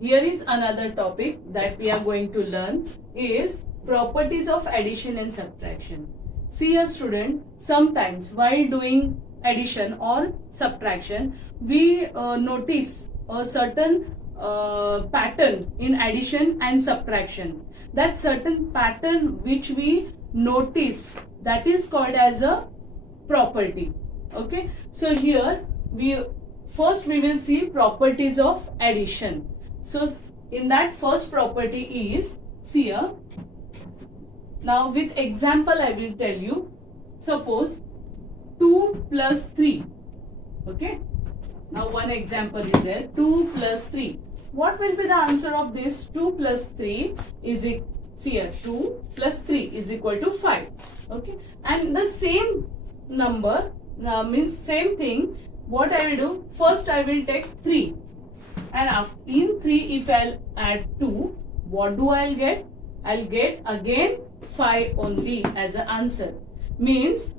Here is another topic that we are going to learn is properties of addition and subtraction. See a student, sometimes while doing addition or subtraction, we notice a certain pattern in addition and subtraction. That certain pattern which we notice, that is called as a property. Okay, so here we will see properties of addition. So in that first property is, see here, now with example I will tell you. Suppose 2 plus 3. Okay, now one example is there, 2 plus 3. What will be the answer of this? 2 plus 3 is, see here, 2 plus 3 is equal to 5. Okay, and the same number means same thing. What I will do, first I will take 3, and after, in 3 if I'll add 2, what do I'll get? I'll get again 5 only as an answer. Means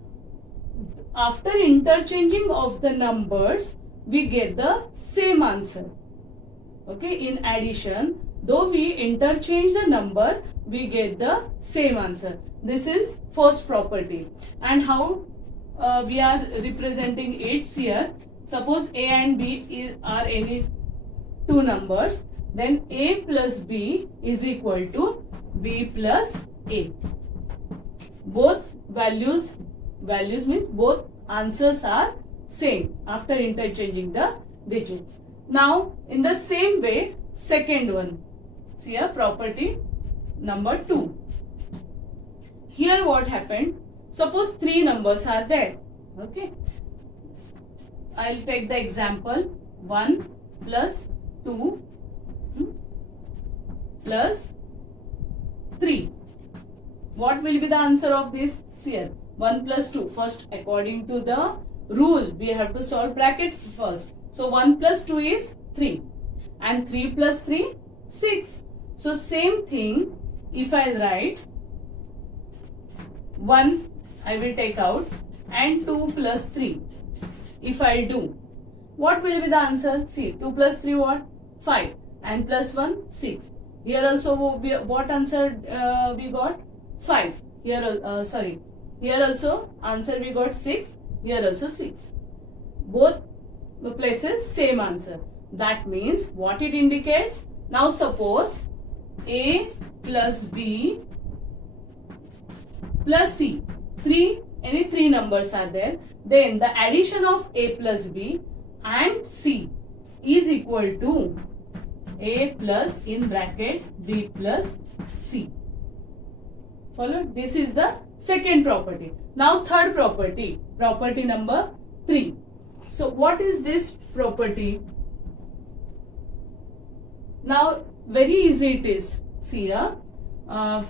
after interchanging of the numbers, we get the same answer. Okay, in addition, though we interchange the number, we get the same answer. This is first property. And how we are representing it here? Suppose A and B are any two numbers, then A plus B is equal to B plus A. Both values means both answers are same after interchanging the digits. Now in the same way, second one, see here, property number 2. Here what happened? Suppose 3 numbers are there. Okay, I'll take the example 1 plus 2 plus 3. What will be the answer of this? See here, 1 plus 2. First, according to the rule, we have to solve bracket first. So 1 plus 2 is 3, and 3 plus 3, 6. So same thing, if I write 1, I will take out, and 2 plus 3. If I do, what will be the answer? See, 2 plus 3 what? 5, and plus 1, 6. Here also what answer we got? 5. Here here also answer we got 6. Here also 6. Both the places same answer. That means what it indicates? Now suppose A plus B plus C. Any three numbers are there. Then the addition of A plus B and C is equal to A plus in bracket B plus C. Follow? This is the second property. Now third property, property number 3. So what is this property? Now very easy it is. See here,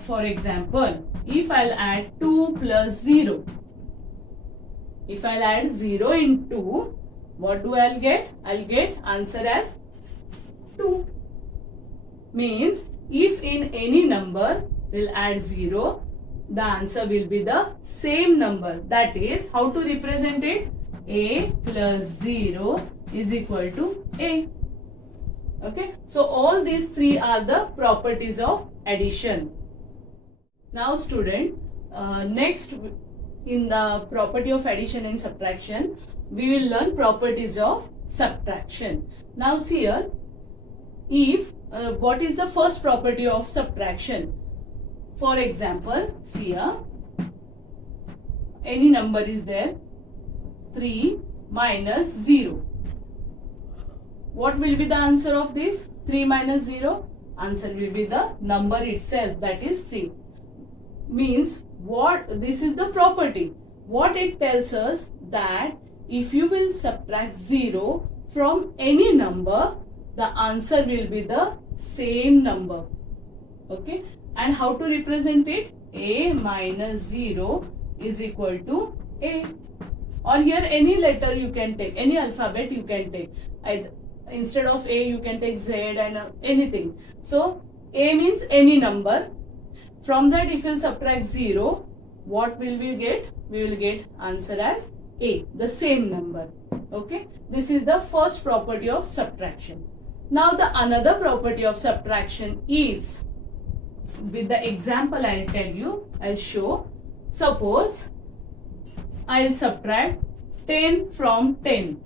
for example, if I'll add 2 plus 0. If I'll add 0 in 2, what do I'll get? I'll get answer as 2. Means if in any number we'll add 0, the answer will be the same number. That is, how to represent it? A plus 0 is equal to A. Okay, so all these three are the properties of addition. Now student, next in the property of addition and subtraction, we will learn properties of subtraction. Now see here, if what is the first property of subtraction? For example, see here, any number is there, 3 minus 0. What will be the answer of this? 3 minus 0? Answer will be the number itself, that is 3. Means what? This is the property. What it tells us, that if you will subtract 0 from any number, the answer will be the same number. Okay, and how to represent it? A minus 0 is equal to A. Or here any letter you can take, any alphabet you can take. Instead of A you can take Z and anything. So A means any number. From that if you subtract 0, what will we get? We will get answer as A, the same number. Okay, this is the first property of subtraction. Now the another property of subtraction is, with the example I'll tell you, I'll show. Suppose I'll subtract 10 from 10.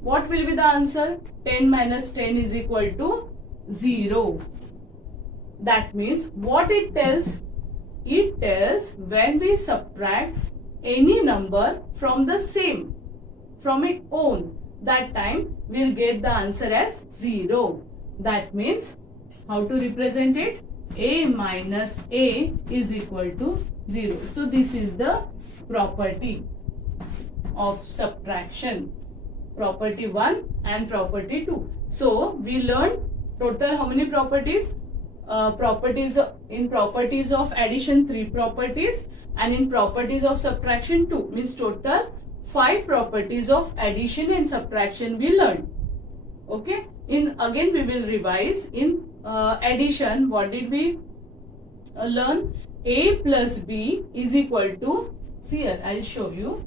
What will be the answer? 10 minus 10 is equal to 0. That means what it tells? It tells when we subtract any number from the same, from its own, that time we'll get the answer as 0. That means how to represent it? A minus A is equal to 0. So this is the property of subtraction. Property 1 and property 2. So we learned total how many properties? In properties of addition 3 properties, and in properties of subtraction 2. Means total 5 properties of addition and subtraction we learned. Okay. Again we will revise. In addition, what did we learn? A plus B is equal to, see here, I'll show you.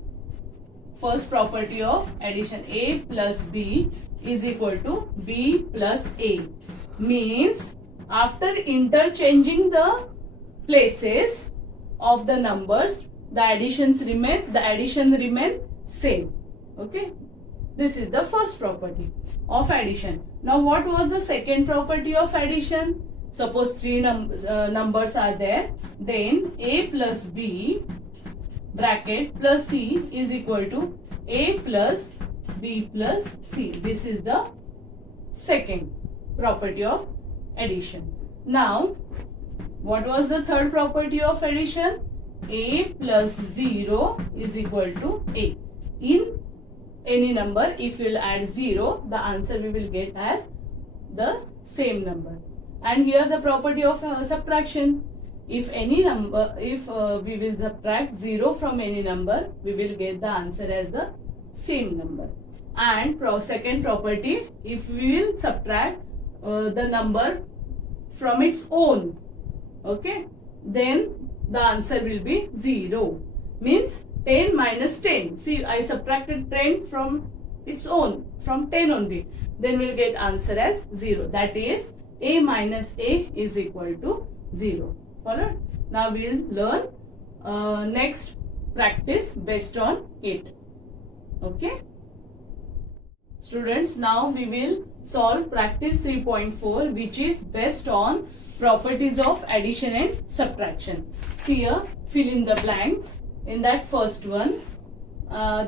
First property of addition, A plus B is equal to B plus A. Means after interchanging the places of the numbers, the addition remain same. Okay. This is the first property of addition. Now what was the second property of addition? Suppose 3 numbers are there. Then A plus B bracket plus C is equal to A plus B plus C. This is the second property of addition. Now what was the third property of addition? A plus 0 is equal to A. In any number, if you will add 0, the answer we will get as the same number. And here the property of subtraction. If any number, we will subtract 0 from any number, we will get the answer as the same number. And second property, if we will subtract the number from its own, okay, then the answer will be 0. Means 10 minus 10. See, I subtracted 10 from its own, from 10 only. Then we'll get answer as 0. That is, A minus A is equal to 0. Followed? Now we'll learn next practice based on it. Okay? Students, now we will solve practice 3.4, which is based on properties of addition and subtraction. See here, fill in the blanks. In that first one,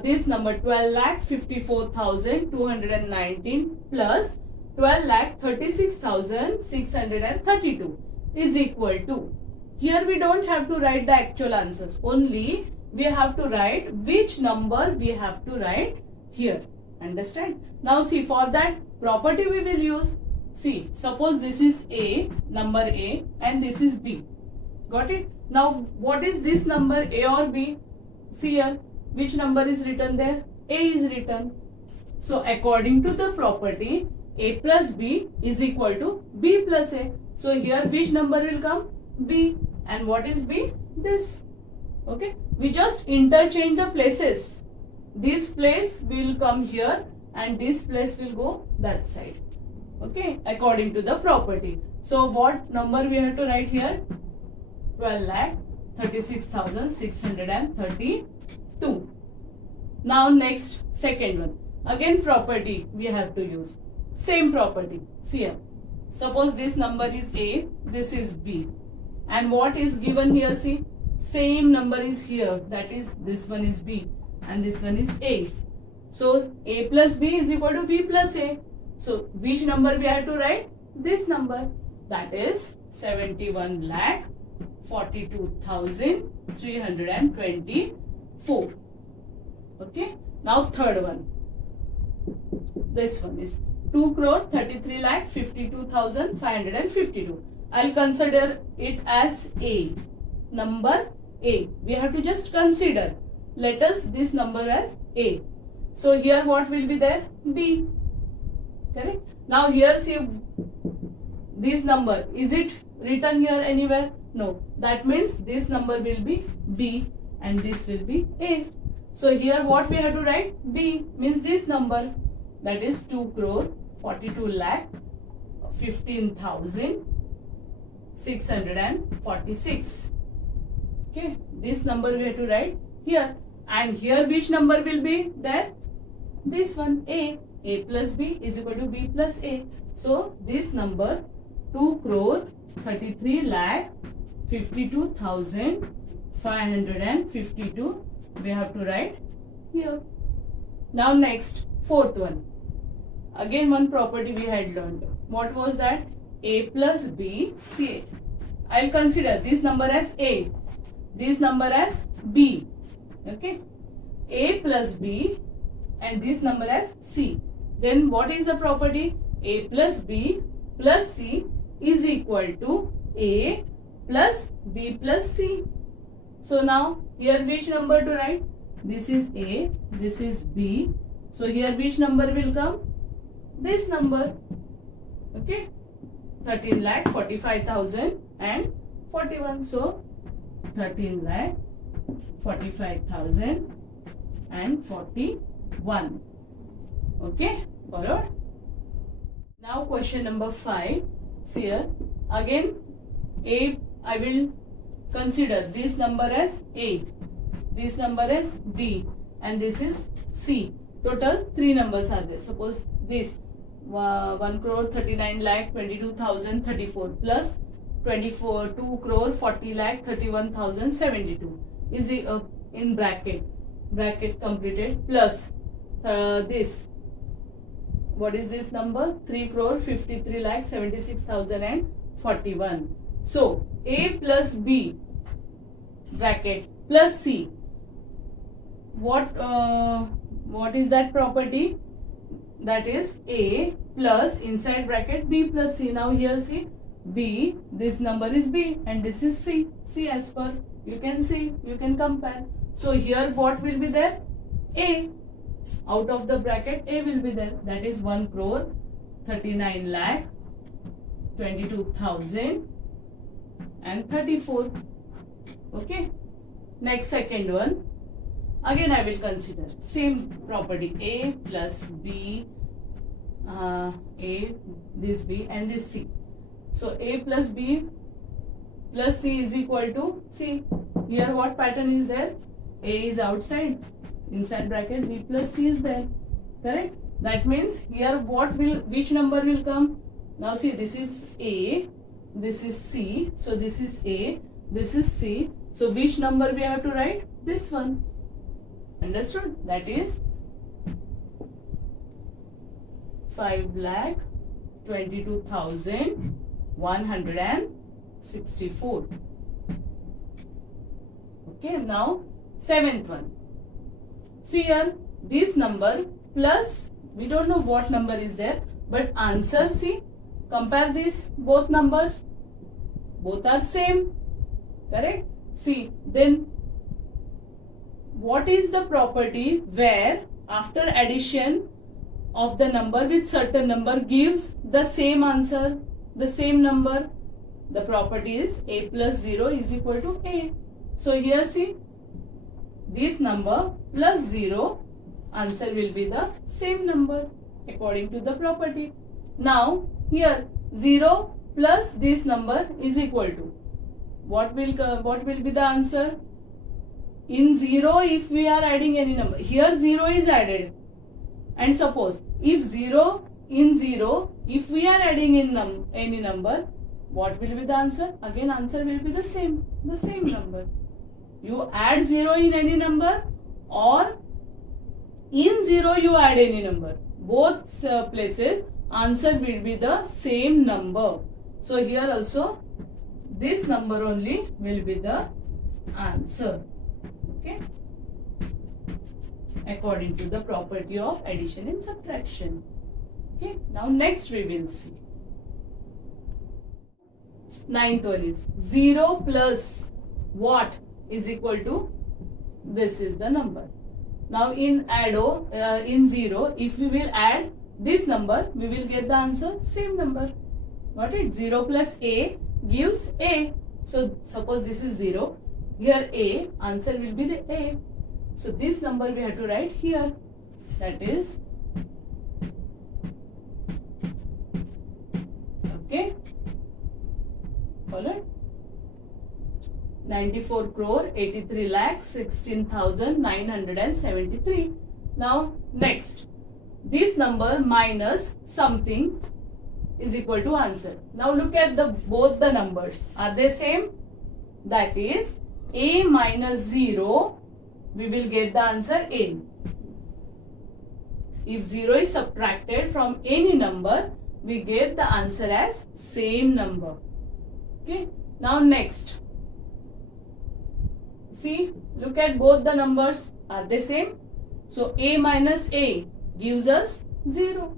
this number 12,54,219 plus 12,36,632 is equal to. Here we don't have to write the actual answers. Only we have to write which number we have to write here. Understand? Now see, for that property we will use. See, suppose this is A, number A, and this is B. Got it? Now what is this number, A or B? See here, which number is written there? A is written. So according to the property, A plus B is equal to B plus A. So here which number will come? B. And what is B? This. Okay. We just interchange the places. This place will come here and this place will go that side. Okay. According to the property. So what number we have to write here? 12,36,632. Now next, second one. Again property we have to use. Same property. See here. Suppose this number is A, this is B. And what is given here? See, same number is here. That is, this one is B and this one is A. So A plus B is equal to B plus A. So which number we have to write? This number. That is 71,42,324. Okay. Now third one. This one is 2,33,52,552. I'll consider it as A. Number A. We have to just consider. Let us this number as A. So here what will be there? B. Correct? Now here see this number. Is it written here anywhere? No. That means this number will be B and this will be A. So here what we have to write? B means this number. that is 2,42,15,646. Okay, this number we have to write here, and here which number will be there? This one, A plus B is equal to B plus A. So this number 2,33,52,552 we have to write here. Now next, fourth one. Again one property we had learned. What was that? A plus B. See, I'll consider this number as A, this number as B. Okay, A plus B and this number as C. Then what is the property? A plus B plus C is equal to A plus B plus C. So now here which number to write? This is A, this is B. So here which number will come? This number. Okay, 13,45,041. So 13,45,041. Okay, followed. Now question number 5. See here again, A, I will consider this number as A, this number as B, and this is C. Total 3 numbers are there. Suppose this 1,39,22,034 plus 2,40,40,31,072 is in bracket completed, plus this, what is this number? 3,53,76,041. So A plus B bracket plus C. What is that property? That is A plus inside bracket B plus C. Now here see, B, this number is B and this is C. C as per, you can see, you can compare. So here what will be there? A. Out of the bracket A will be there. That is 1,39,22,034. Okay. Next, second one. Again I will consider same property, A plus B, A, this B and this C. So A plus B plus C is equal to C. Here what pattern is there? A is outside, inside bracket B plus C is there. Correct? That means here which number will come? Now see, this is A, this is C. So this is A, this is C. So which number we have to write? This one. Understood? That is 5,22,164. Okay, now seventh one. See here, this number plus, we don't know what number is there, but answer, see, compare these both numbers, both are same. Correct? See, then what is the property where after addition of the number with certain number gives the same answer, the same number? The property is A plus 0 is equal to A. So here see, this number plus 0, answer will be the same number according to the property. Now here 0 plus this number is equal to what will be the answer? In 0, if we are adding any number, here 0 is added, and suppose if 0 in 0, if we are adding in any number, what will be the answer? Again answer will be the same number. You add 0 in any number or in 0 you add any number, both places answer will be the same number. So here also this number only will be the answer. Okay, according to the property of addition and subtraction. Okay, now next we will see. Ninth one is 0 plus what is equal to, this is the number. Now in in 0, if we will add this number, we will get the answer same number. Got it? 0 plus A gives A. So suppose this is 0. Here A, answer will be the A. So this number we have to write here. That is Followed? 94 crore 83 lakhs 16,973. Now next, this number minus something is equal to answer. Now look at both the numbers. Are they same? That is a minus 0, we will get the answer a. If 0 is subtracted from any number, we get the answer as same number. Okay. Now next, see, look at both the numbers. Are they same? So a minus a gives us 0.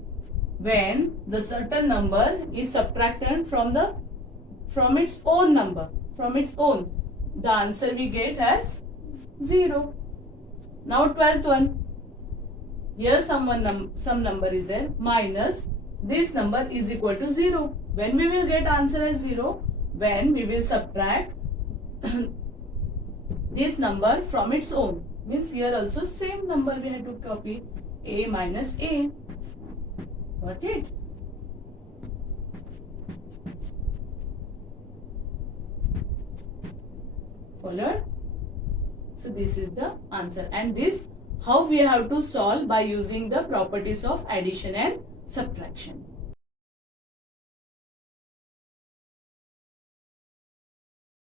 When the certain number is subtracted from its own number, the answer we get as 0. Now 12th one. Here some number is there, minus this number is equal to 0. When we will get answer as 0? When we will subtract this number from its own. Means here also same number we have to copy, a minus a. Got it? Followed? So this is the answer, and this how we have to solve by using the properties of addition and subtraction.